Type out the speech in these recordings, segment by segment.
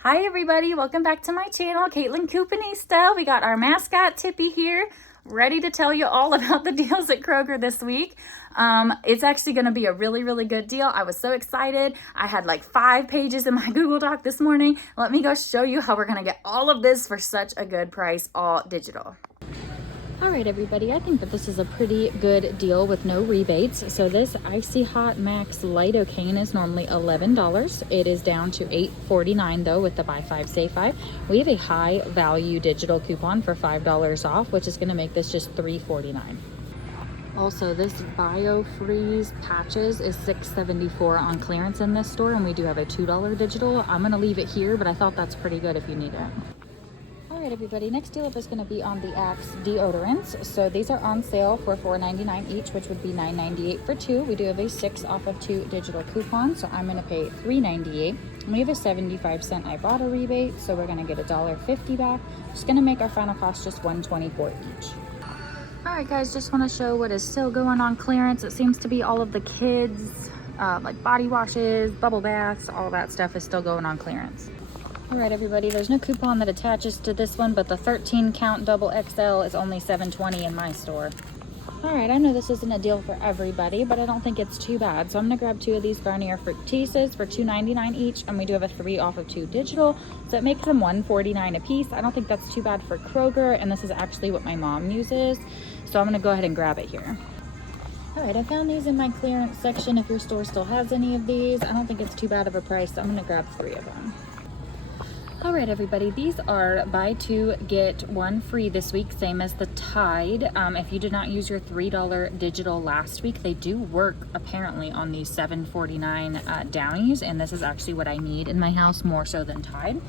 Hi everybody, welcome back to my channel, Caitlin Coupanista. We got our mascot Tippy here, ready to tell you all about the deals at Kroger this week. It's actually going to be a really good deal. I was so excited. I had like 5 pages in my Google Doc this morning. Let me go show you how we're going to get all of this for such a good price, all digital. All right, everybody, I think that this is a pretty good deal with no rebates. So this Icy Hot Max Lidocaine is normally $11. It is down to $8.49 though with the buy 5 save 5. We have a high value digital coupon for $5 off, which is going to make this just $3.49. Also, this BioFreeze patches is $6.74 on clearance in this store, and we do have a $2 digital. I'm going to leave it here, but I thought that's pretty good if you need it. All right, everybody, next deal up is going to be on the Axe deodorants. So these are on sale for $4.99 each, which would be $9.98 for 2. We do have a 6 off of 2 digital coupon, so I'm going to pay $3.98. We have a 75-cent Ibotta rebate, so we're going to get $1.50 back. Just going to make our final cost just $1.24 each. All right, guys, just want to show what is still going on clearance. It seems to be all of the kids, like body washes, bubble baths, all that stuff is still going on clearance. All right, everybody, there's no coupon that attaches to this one, but the 13 count double XL is only $7.20 in my store. All right, I know this isn't a deal for everybody, but I don't think it's too bad. So I'm gonna grab 2 of these Garnier Fructises for $2.99 each, and we do have a 3 off of 2 digital, so it makes them $1.49 a piece. I don't think that's too bad for Kroger, and this is actually what my mom uses, so I'm gonna go ahead and grab it here. All right, I found these in my clearance section. If your store still has any of these, I don't think it's too bad of a price, so I'm gonna grab 3 of them. All right, everybody, these are buy 2 get 1 free this week, same as the Tide. If you did not use your $3 digital last week, they do work apparently on these $7.49 Downies, and this is actually what I need in my house more so than Tide.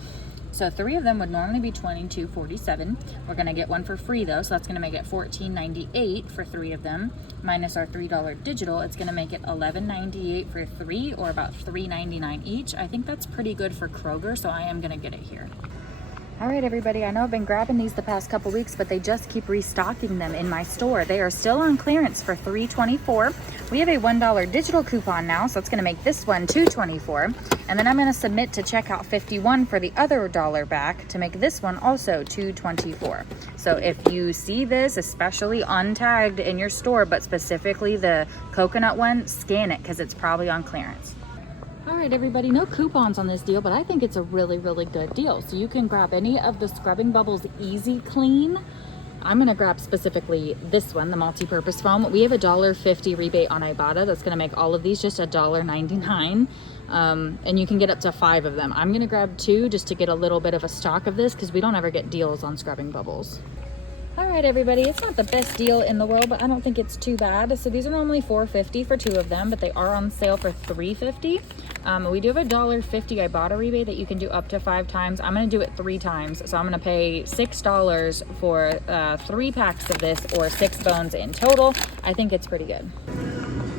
So 3 of them would normally be $22.47. We're gonna get 1 for free though, so that's gonna make it $14.98 for 3 of them. Minus our $3 digital, it's gonna make it $11.98 for 3, or about $3.99 each. I think that's pretty good for Kroger, so I am gonna get it here. All right, everybody, I know I've been grabbing these the past couple weeks, but they just keep restocking them in my store. They are still on clearance for $3.24. We have a $1 digital coupon now, so it's gonna make this one $2.24. And then I'm gonna submit to checkout 51 for the other dollar back to make this one also $2.24. So if you see this, especially untagged in your store, but specifically the coconut one, scan it because it's probably on clearance. All right, everybody, no coupons on this deal, but I think it's a really good deal. So you can grab any of the Scrubbing Bubbles Easy Clean. I'm gonna grab specifically this one, the multi-purpose foam. We have a $1.50 rebate on Ibotta. That's gonna make all of these just $1.99. And you can get up to 5 of them. I'm gonna grab 2 just to get a little bit of a stock of this because we don't ever get deals on Scrubbing Bubbles. All right, everybody, it's not the best deal in the world, but I don't think it's too bad. So these are normally $4.50 for 2 of them, but they are on sale for $3.50. We do have a $1.50 Ibotta rebate that you can do up to 5 times. I'm gonna do it 3 times. So I'm gonna pay $6 for 3 packs of this, or 6 bones in total. I think it's pretty good.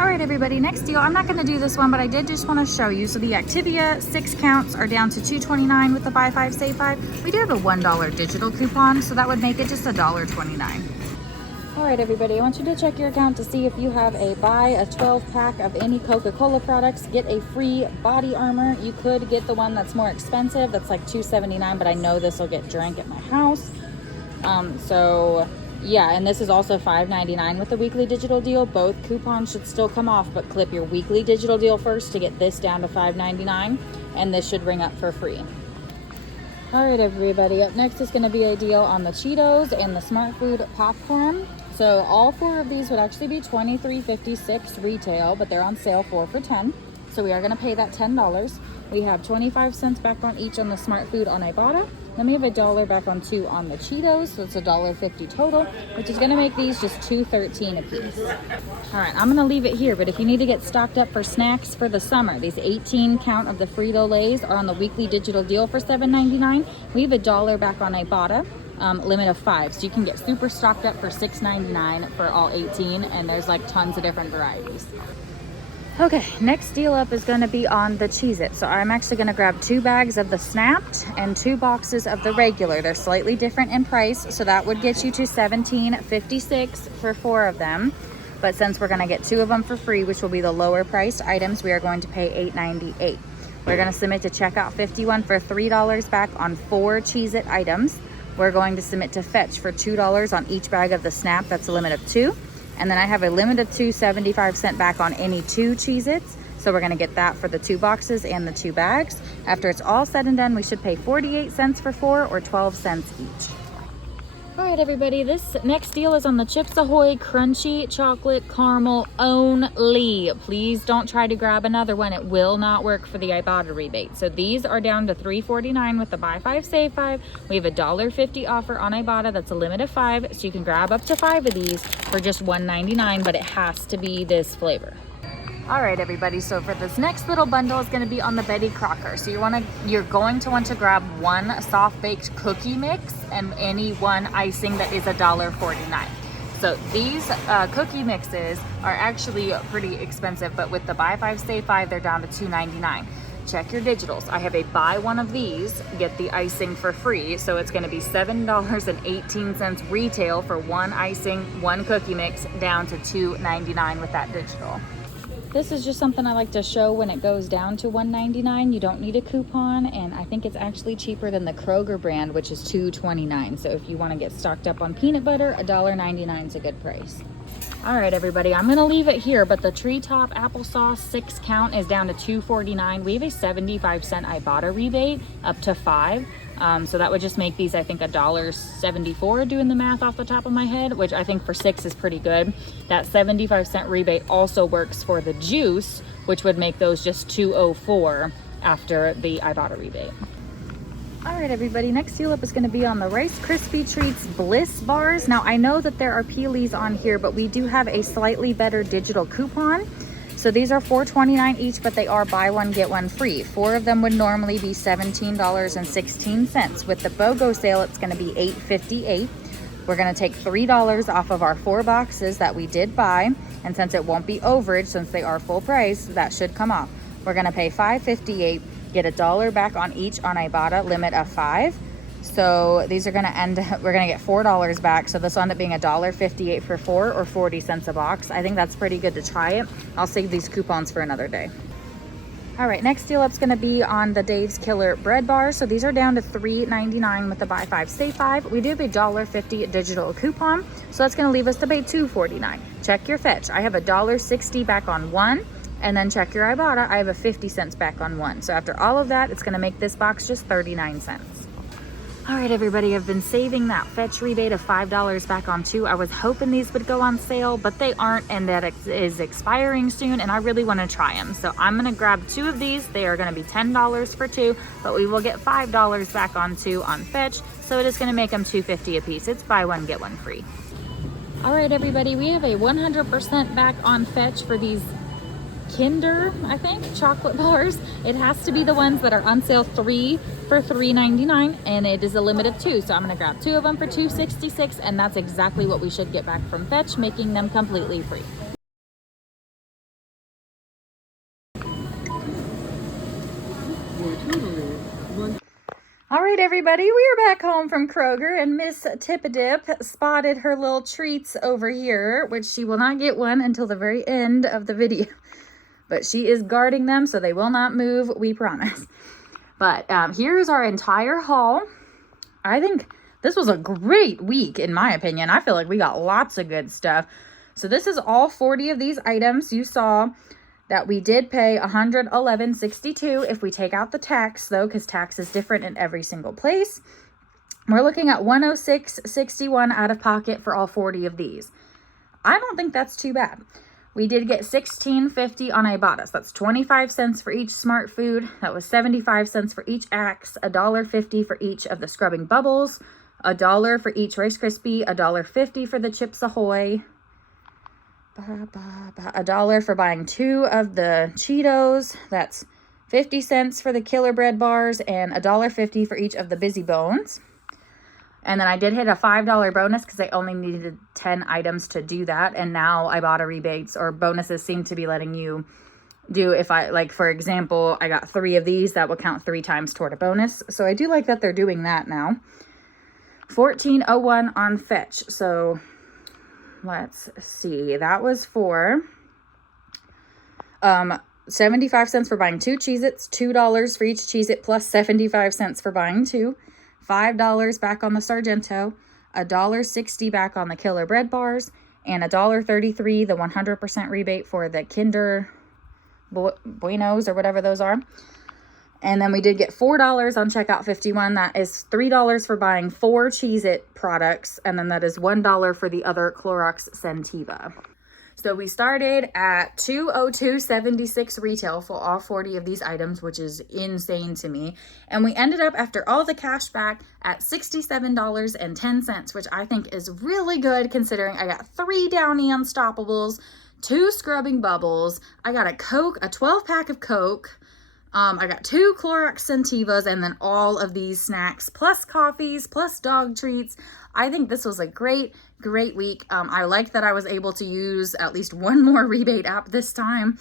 All right, everybody, next deal. I'm not gonna do this one, but I did just wanna show you. So the Activia 6 counts are down to $2.29 with the buy 5, save 5. We do have a $1 digital coupon, so that would make it just $1.29. All right, everybody, I want you to check your account to see if you have a buy a 12 pack of any Coca-Cola products, get a free body armor. You could get the one that's more expensive. That's like $2.79, but I know this will get drank at my house. Yeah, and this is also $5.99 with the weekly digital deal. Both coupons should still come off, but clip your weekly digital deal first to get this down to $5.99, and this should ring up for free. All right, everybody, up next is going to be a deal on the Cheetos and the Smart Food popcorn. So all 4 of these would actually be $23.56 retail, but they're on sale 4 for $10. So we are going to pay that $10. We have 25 cents back on each on the Smart Food on Ibotta. Then we have $1 back on 2 on the Cheetos, so it's $1.50 total, which is gonna make these just $2.13 a piece. All right, I'm gonna leave it here, but if you need to get stocked up for snacks for the summer, these 18 count of the Frito-Lays are on the weekly digital deal for $7.99. We have $1 back on Ibotta, limit of 5, so you can get super stocked up for $6.99 for all 18, and there's like tons of different varieties. Okay, next deal up is going to be on the Cheez-It. So I'm actually going to grab 2 bags of the Snapped and 2 boxes of the regular. They're slightly different in price, so that would get you to $17.56 for 4 of them. But since we're going to get 2 of them for free, which will be the lower priced items, we are going to pay $8.98. We're going to submit to checkout 51 for $3 back on 4 Cheez-It items. We're going to submit to Fetch for $2 on each bag of the Snap. That's a limit of 2. And then I have a limit of 2, 75-cent back on any 2 Cheez-Its. So we're going to get that for the 2 boxes and the 2 bags. After it's all said and done, we should pay 48 cents for 4 or 12 cents each. All right, everybody, this next deal is on the Chips Ahoy Crunchy Chocolate Caramel only. Please don't try to grab another one. It will not work for the Ibotta rebate. So these are down to $3.49 with the buy 5, save 5. We have a $1.50 offer on Ibotta. That's a limit of 5. So you can grab up to 5 of these for just $1.99, but it has to be this flavor. All right, everybody, so for this next little bundle is going to be on the Betty Crocker. So you're going to want to grab 1 soft baked cookie mix and any 1 icing that is $1.49. So these cookie mixes are actually pretty expensive, but with the buy 5 save 5, they're down to $2.99. Check your digitals. I have a buy 1 of these, get the icing for free. So it's going to be $7.18 retail for 1 icing, 1 cookie mix, down to $2.99 with that digital. This is just something I like to show when it goes down to $1.99. You don't need a coupon, and I think it's actually cheaper than the Kroger brand, which is $2.29. So if you want to get stocked up on peanut butter, $1.99 is a good price. All right, everybody, I'm gonna leave it here, but the Treetop applesauce 6 count is down to $2.49. We have a 75-cent Ibotta rebate up to 5. So that would just make these, I think, $1.74, doing the math off the top of my head, which I think for 6 is pretty good. That 75-cent rebate also works for the juice, which would make those just $2.04 after the Ibotta rebate. All right, everybody, next deal up is going to be on the Rice Krispie Treats Bliss bars. Now, I know that there are peelies on here, but we do have a slightly better digital coupon. So these are $4.29 each, but they are buy 1 get 1 free. 4 of them would normally be $17.16. With the BOGO sale, it's going to be $8.58. We're going to take $3 off of our 4 boxes that we did buy, and since it won't be overage, since they are full price, that should come off. We're going to pay $5.58. Get $1 back on each on Ibotta, limit of 5. So these are going to we're going to get $4 back. So this will end up being $1.58 for 4 or 40 cents a box. I think that's pretty good to try it. I'll save these coupons for another day. All right, next deal up's going to be on the Dave's Killer bread bars. So these are down to $3.99 with the buy 5 save 5. We do have a $1.50 digital coupon, so that's going to leave us to pay $2.49. Check your Fetch. I have a $1.60 back on 1. And then check your Ibotta. I have a 50 cents back on 1. So after all of that, it's going to make this box just 39 cents. All right, everybody, I've been saving that Fetch rebate of $5 back on 2. I was hoping these would go on sale, but they aren't, and that is expiring soon, and I really want to try them. So I'm going to grab 2 of these. They are going to be $10 for 2, but we will get $5 back on 2 on Fetch. So it is going to make them $2.50 a piece. It's buy 1 get 1 free. All right, everybody, we have a 100% back on Fetch for these Kinder, I think, chocolate bars. It has to be the ones that are on sale, 3 for $3.99, and it is a limit of 2. So I'm going to grab 2 of them for $2.66, and that's exactly what we should get back from Fetch, making them completely free. All right, everybody, we are back home from Kroger, and Miss Tip-a-Dip spotted her little treats over here, which she will not get one until the very end of the video. But she is guarding them, so they will not move, we promise. But here's our entire haul. I think this was a great week, in my opinion. I feel like we got lots of good stuff. So this is all 40 of these items. You saw that we did pay $111.62 if we take out the tax, though, because tax is different in every single place. We're looking at $106.61 out of pocket for all 40 of these. I don't think that's too bad. We did get $16.50 on Ibotta. So that's 25 cents for each Smart Food. That was 75 cents for each Axe, $1.50 for each of the Scrubbing Bubbles, $1 for each Rice Krispie, $1.50 for the Chips Ahoy, $1 for buying 2 of the Cheetos. That's 50 cents for the Killer Bread bars and $1.50 for each of the Busy Bones. And then I did hit a $5 bonus because I only needed 10 items to do that. And now Ibotta rebates or bonuses seem to be letting you do, if I, like, for example, I got 3 of these, that will count 3 times toward a bonus. So I do like that they're doing that now. $14.01 on Fetch. So let's see. That was for 75 cents for buying 2 Cheez-Its, $2 for each Cheez-It plus 75 cents for buying 2, $5 back on the Sargento, $1.60 back on the Killer Bread Bars, and $1.33, the 100% rebate for the Kinder Buenos or whatever those are. And then we did get $4 on checkout 51. That is $3 for buying 4 Cheez-It products. And then that is $1 for the other Clorox Scentiva. So we started at $202.76 retail for all 40 of these items, which is insane to me. And we ended up, after all the cash back, at $67.10, which I think is really good considering I got 3 Downy Unstoppables, 2 Scrubbing Bubbles, I got a Coke, a 12-pack of Coke, I got 2 Clorox Scentivas, and then all of these snacks, plus coffees, plus dog treats. I think this was a great week. I like that I was able to use at least one more rebate app this time.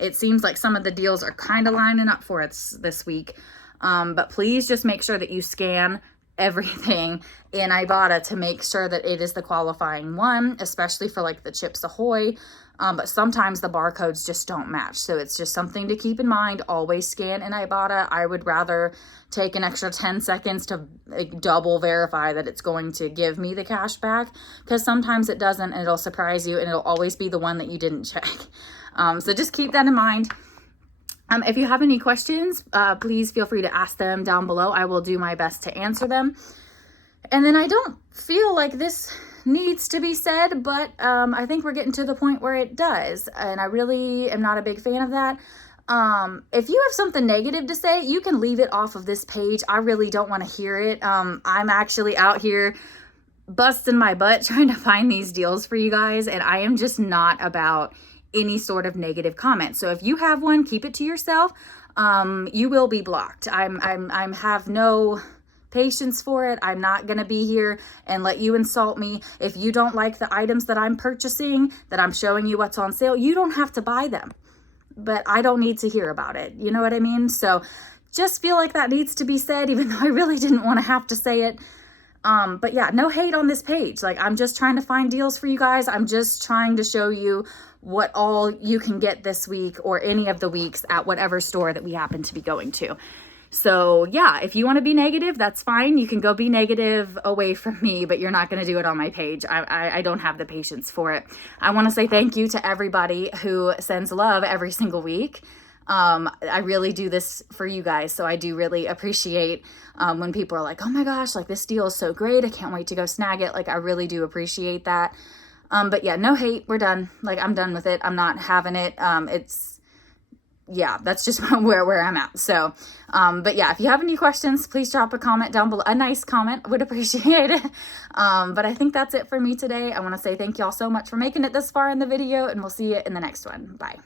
It seems like some of the deals are kind of lining up for us this week. But please just make sure that you scan everything in Ibotta to make sure that it is the qualifying one, especially for like the Chips Ahoy. But sometimes the barcodes just don't match. So it's just something to keep in mind. Always scan in Ibotta. I would rather take an extra 10 seconds to double verify that it's going to give me the cash back, because sometimes it doesn't, and it'll surprise you, and it'll always be the one that you didn't check. So just keep that in mind. If you have any questions, please feel free to ask them down below. I will do my best to answer them. And then I don't feel like this needs to be said, but I think we're getting to the point where it does, and I really am not a big fan of that. If you have something negative to say, you can leave it off of this page. I really don't want to hear it. I'm actually out here busting my butt trying to find these deals for you guys, and I am just not about any sort of negative comment. So if you have one, keep it to yourself. You will be blocked. I'm have no patience for it. I'm not going to be here and let you insult me. If you don't like the items that I'm purchasing, that I'm showing you what's on sale, you don't have to buy them. But I don't need to hear about it. You know what I mean? So just feel like that needs to be said, even though I really didn't want to have to say it. But yeah, no hate on this page. Like, I'm just trying to find deals for you guys. I'm just trying to show you what all you can get this week or any of the weeks at whatever store that we happen to be going to. So yeah, if you want to be negative, that's fine. You can go be negative away from me, but you're not going to do it on my page. I don't have the patience for it. I want to say thank you to everybody who sends love every single week. I really do this for you guys. So I do really appreciate when people are like, oh my gosh, like this deal is so great. I can't wait to go snag it. Like, I really do appreciate that. But yeah, no hate. We're done. Like, I'm done with it. I'm not having it. Yeah, that's just where I'm at. So, but yeah, if you have any questions, please drop a comment down below. A nice comment, would appreciate it. But I think that's it for me today. I want to say thank y'all so much for making it this far in the video, and we'll see you in the next one. Bye.